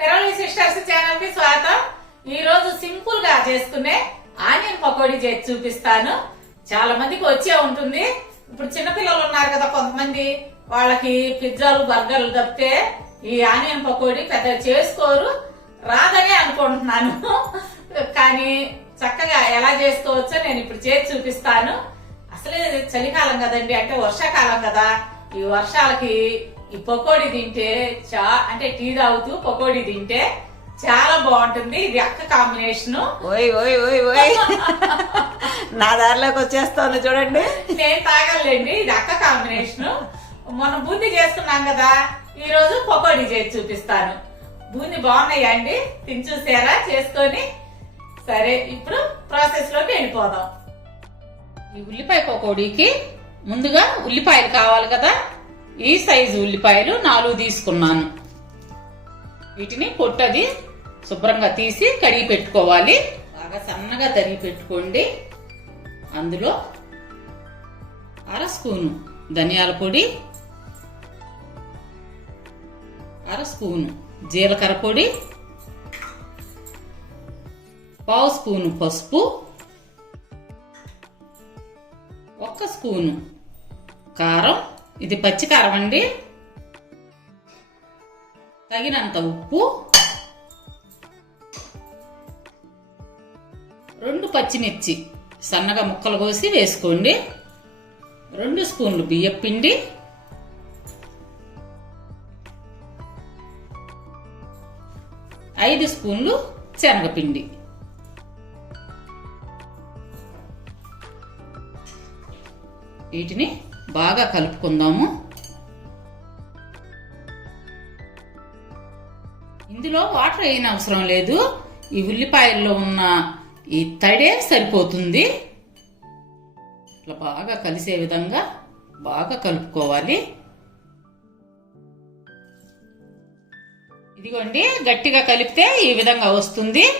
తెరవలి sisters ఛానల్కి స్వాగతం. ఈ రోజు సింపుల్గా చేసుకునే ఆనియన్ పకోడీ చేసి చూపిస్తాను. చాలా మందికి వచ్చే ఉంటుంది. ఇప్పుడు చిన్నపిల్లలు ఉన్నారు కదా కొంతమంది. వాళ్ళకి పిజ్జాలు బర్గర్లు తప్పితే ఈ ఆనియన్ పకోడీ పెద్దగా చేసుకోరు. రాదనే అనుకుంటున్నాను. కానీ చక్కగా ఎలా చేసుకోవచ్చో నేను ఇప్పుడు చేసి చూపిస్తాను. అసలే చలికాలం కదండి అంటే వర్షాకాలం కదా. ఈ వర్షాలకి ఈ పకోడీ తింటే చా అంటే టీ తాగుతూ పకోడీ తింటే చాలా బాగుంటుంది. ఇది అక్క కాంబినేషన్ ఓయ్ ఓయ్ ఓయ్ ఓయ్. నా దారిలోకి వచ్చేస్తోంది చూడండి. నేను తాగలేండి. ఇది అక్క కాంబినేషన్ మనం బూందీ చేసుకున్నాం కదా. ఈ రోజు పకోడీ చేసి చూపిస్తాను. బూందీ బాగున్నాయా అండి? తిని చూసారా? చేసుకొని సరే ఇప్పుడు ప్రాసెస్లోకి వెళ్ళిపోదాం. ఈ ఉల్లిపాయ పకోడీకి ముందుగా ఉల్లిపాయలు కావాలి కదా. ఈ సైజు ఉల్లిపాయలు నాలుగు తీసుకున్నాను. వీటిని పొట్టది శుభ్రంగా తీసి కడిగి పెట్టుకోవాలి. బాగా సన్నగా తరిగి పెట్టుకోండి. అందులో అర స్పూను ధనియాల పొడి అర స్పూను జీలకర్ర పొడి పావు స్పూను పసుపు ఒక్క స్పూను కారం ఇది పచ్చి కారం అండి. తగినంత ఉప్పు. రెండు పచ్చిమిర్చి సన్నగా ముక్కలు కోసి వేసుకోండి. రెండు స్పూన్లు బియ్యం పిండి. ఐదు స్పూన్లు శనగపిండి. వీటిని బాగా కలుపుకుందాము. ఇందులో వాటర్ వేయని అవసరం లేదు. ఈ ఉల్లిపాయల్లో ఉన్న ఈ తడే సరిపోతుంది. ఇట్లా బాగా కలిసే విధంగా బాగా కలుపుకోవాలి. ఇదిగోండి గట్టిగా కలిపితే ఈ విధంగా వస్తుంది.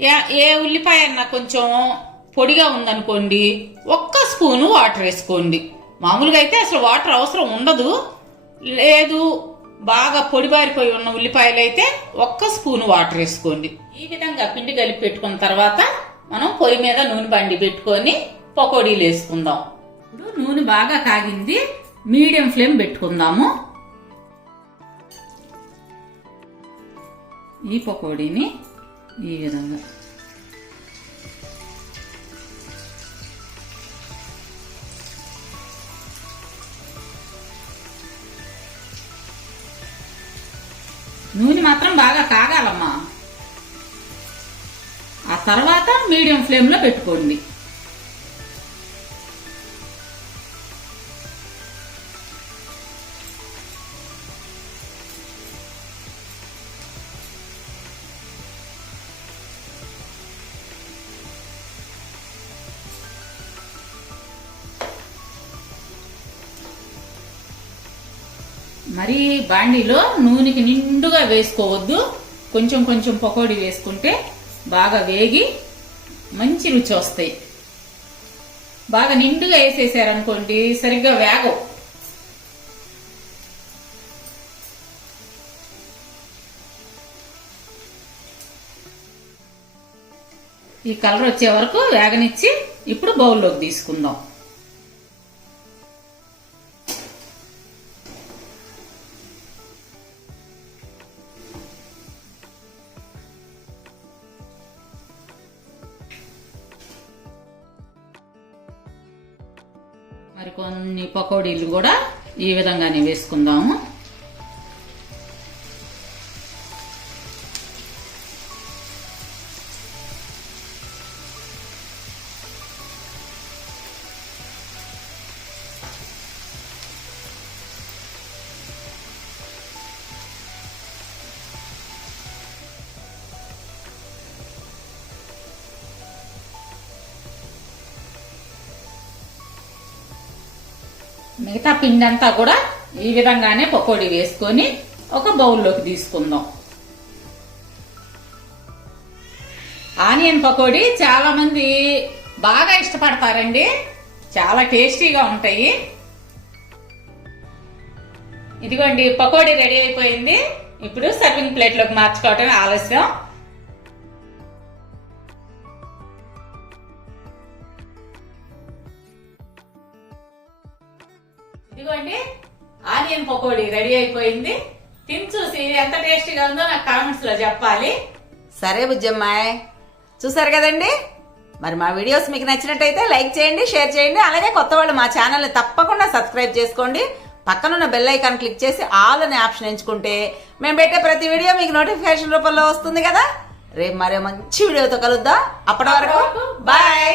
ఏ- ఏ ఉల్లిపాయ అన్నా కొంచెం పొడిగా ఉందనుకోండి ఒక్క స్పూను వాటర్ వేసుకోండి. మామూలుగా అయితే అసలు వాటర్ అవసరం ఉండదు. లేదు బాగా పొడిబారిపోయి ఉన్న ఉల్లిపాయలు అయితే ఒక్క స్పూను వాటర్ వేసుకోండి. ఈ విధంగా పిండి కలిపి పెట్టుకున్న తర్వాత మనం పొయ్యి మీద నూనె బండి పెట్టుకొని పకోడీలు వేసుకుందాం. ఇప్పుడు నూనె బాగా కాగింది మీడియం ఫ్లేమ్ పెట్టుకుందాము. ఈ పకోడీని ఈ విధంగా నూనె మాత్రం బాగా కాగాలమ్మా. ఆ తర్వాత మీడియం ఫ్లేమ్లో పెట్టుకోండి. మరి బాండీలో నూనెకి నిండుగా వేసుకోవద్దు. కొంచెం కొంచెం పకోడీ వేసుకుంటే బాగా వేగి మంచి రుచి వస్తాయి. బాగా నిండుగా వేసేసారనుకోండి సరిగ్గా వేగవు. ఈ కలర్ వచ్చే వరకు వేగనిచ్చి ఇప్పుడు బౌల్లోకి తీసుకుందాం. మరి కొన్ని పకోడీలు కూడా ఈ విధంగానే వేసుకుందాము. మిగతా పిండి అంతా కూడా ఈ విధంగానే పకోడీ వేసుకొని ఒక బౌల్లోకి తీసుకుందాం. ఆనియన్ పకోడీ చాలా మంది బాగా ఇష్టపడతారండి. చాలా టేస్టీగా ఉంటాయి. ఇదిగోండి పకోడీ రెడీ అయిపోయింది. ఇప్పుడు సర్వింగ్ ప్లేట్లోకి మార్చుకోవటం ఆలస్యం. ఇదిగోండి ఆనియన్ పకోడీ రెడీ అయిపోయింది. తిని చూసి ఎంత టేస్టీగా ఉందో నాకు కామెంట్స్లో చెప్పాలి. సరే బుజ్జమ్మాయ్. చూసారు కదండి? మరి మా వీడియోస్ మీకు నచ్చినట్టయితే లైక్ చేయండి షేర్ చేయండి అలాగే కొత్త వాళ్ళు మా ఛానల్ని తప్పకుండా సబ్స్క్రైబ్ చేసుకోండి. పక్కనున్న బెల్ ఐకాన్ క్లిక్ చేసి ఆల్ అనే ఆప్షన్ ఎంచుకుంటే మేము పెట్టే ప్రతి వీడియో మీకు నోటిఫికేషన్ రూపంలో వస్తుంది కదా? రేపు మరో మంచి వీడియోతో కలుద్దాం. అప్పటి వరకు బాయ్